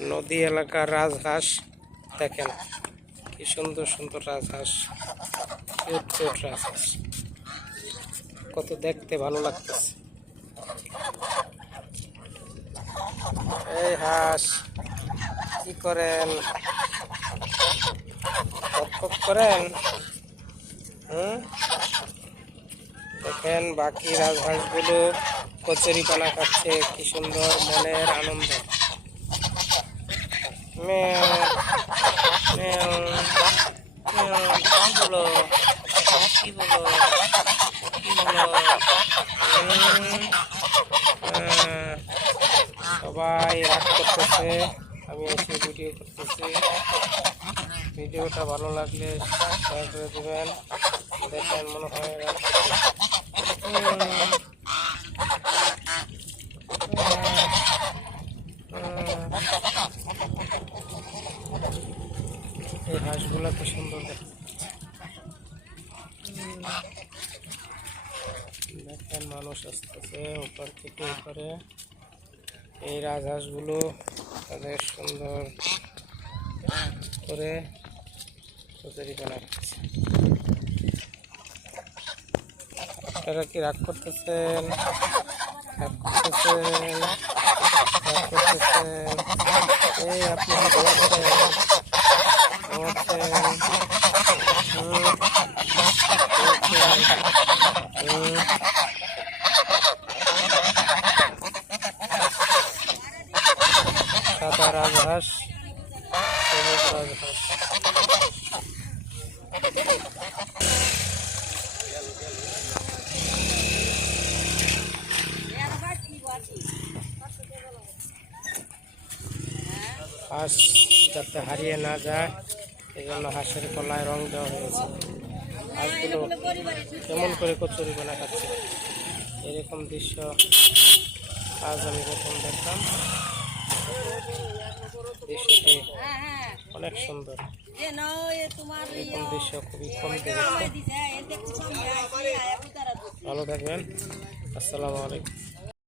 নদী এলাকার রাজহাঁস দেখেন, কি সুন্দর সুন্দর রাজহাঁস রাজহাঁস। কত দেখতে ভালো লাগতেছে। এই হাঁস, কি করেন? করেন? হুম? দেখেন, বাকি রাজহাঁসগুলো কচুরি পানা খাচ্ছে, কি সুন্দর মনের আনন্দ। সবাই রাগ করতেছে আমি ভিডিও করতেছি ভিডিওটা ভালো লাগলে শেয়ার করে মনে হয় রাগ করতেছে। উম, এই হাঁসগুলো কি সুন্দর দেখতে দেখেন মানুষ আসতেছে উপর থেকে উপরে। এই রাজহাঁসগুলো তাদের সুন্দর করে কচুরি বানা আপনারা কি রাগ করতেছেন? রাগ করতেছেন? করতেছেন? এই আপনি কি ঘুমাচ্ছেন ঘুমাচ্ছেন হুম, ঘুমাচ্ছেন। হুম। সাদা রাজহাঁস সবুজ রাজহাঁস হাঁস যাতে হারিয়ে না যায় এই জন্য হাঁসের গলায় রং দেওয়া হয়েছে। হাঁসগুলো কেমন করে কচুরি বানা খাচ্ছে এরকম দৃশ্য আজ আমি প্রথম দেখলাম। দৃশ্যটি অনেক সুন্দর। এরকম দৃশ্য খুবই কম ভালো থাকবেন। আসসালামু আলাইকুম।